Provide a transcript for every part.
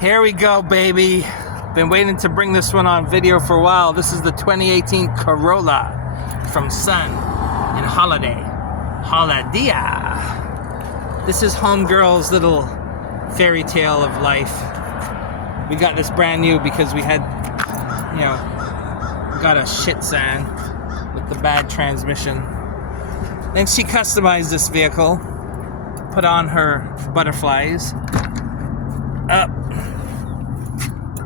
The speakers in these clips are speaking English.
Here we go, baby. Been waiting to bring this one on video for a while. This is the 2018 Corolla from Sun in Holiday. This is homegirl's little fairy tale of life. We got this brand new because we had, we got a shit San with the bad transmission. Then she customized this vehicle, put on her butterflies. Up.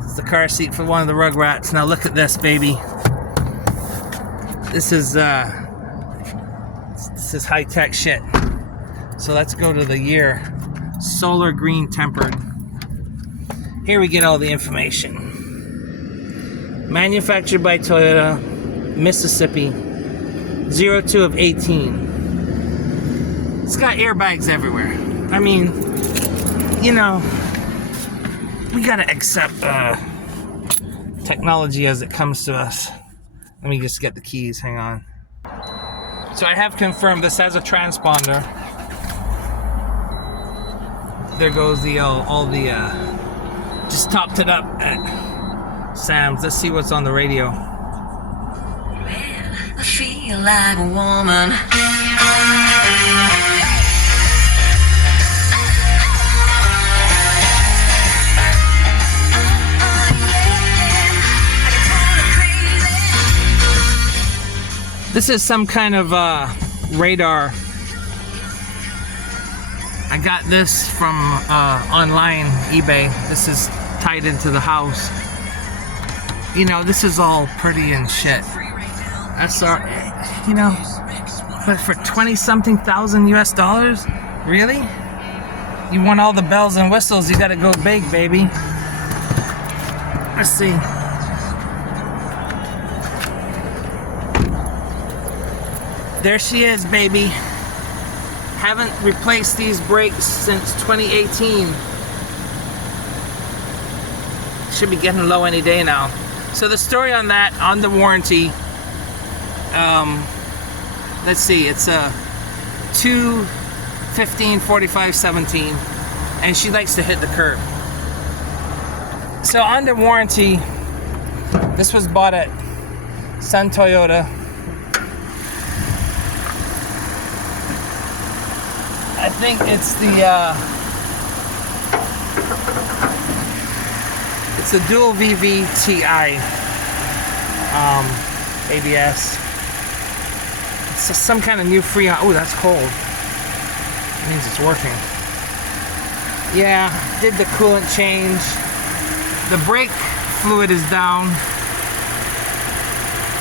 It's the car seat for one of the Rugrats. Now look at this, baby. This is high-tech shit. So let's go to the year. Solar green tempered. Here we get all the information. Manufactured by Toyota, Mississippi. 02 of 18. It's got airbags everywhere. I mean, we gotta accept technology as it comes to us. Let me just get the keys, hang on. So I have confirmed this has a transponder. There goes the just topped it up at Sam's. Let's see what's on the radio. Man, I feel like a woman. This is some kind of radar. I got this from online, eBay. This is tied into the house. This is all pretty and shit. That's our, but for 20-something thousand US dollars? Really? You want all the bells and whistles, you gotta go big, baby. Let's see. There she is, baby. Haven't replaced these brakes since 2018. Should be getting low any day now. So the story on that, on the warranty, let's see, it's a 2/15/45/17, and she likes to hit the curb. So under warranty, this was bought at Sun Toyota. I think it's the dual VVTi ABS. It's some kind of new Freon. Oh, that's cold. It means it's working. Yeah, did the coolant change. The brake fluid is down,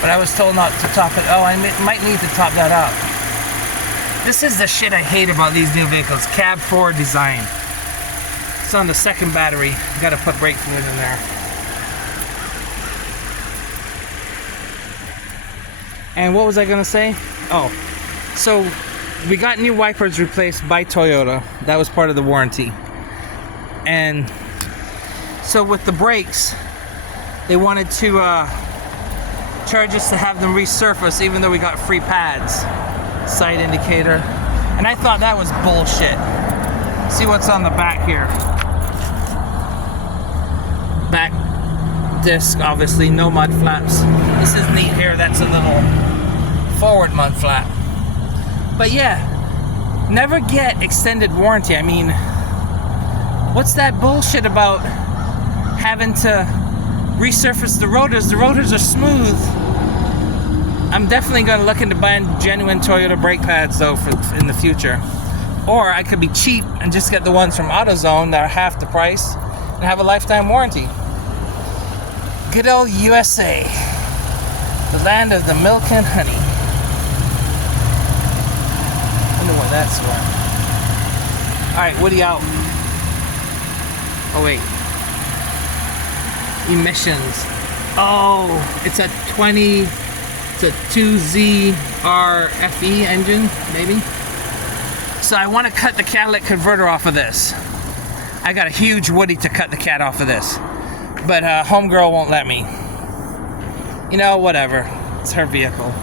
but I was told not to top it. Oh, I might need to top that up. This is the shit I hate about these new vehicles. Cab forward design. It's on the second battery. You gotta put brake fluid in there. And what was I gonna say? Oh, so we got new wipers replaced by Toyota. That was part of the warranty. And so with the brakes, they wanted to charge us to have them resurface, even though we got free pads. Side indicator, and I thought that was bullshit. See what's on the back here. Back disc, obviously, no mud flaps. This is neat here. That's a little forward mud flap. But yeah, never get extended warranty. I mean, what's that bullshit about having to resurface the rotors? The rotors are smooth. I'm definitely going to look into buying genuine Toyota brake pads though in the future. Or I could be cheap and just get the ones from AutoZone that are half the price and have a lifetime warranty. Good old USA. The land of the milk and honey. Wonder what that's for. Alright, Woody out. Oh wait. Emissions. Oh, it's a 2ZRFE engine, maybe. So I want to cut the catalytic converter off of this. I got a huge Woody to cut the cat off of this, but homegirl won't let me. Whatever. It's her vehicle.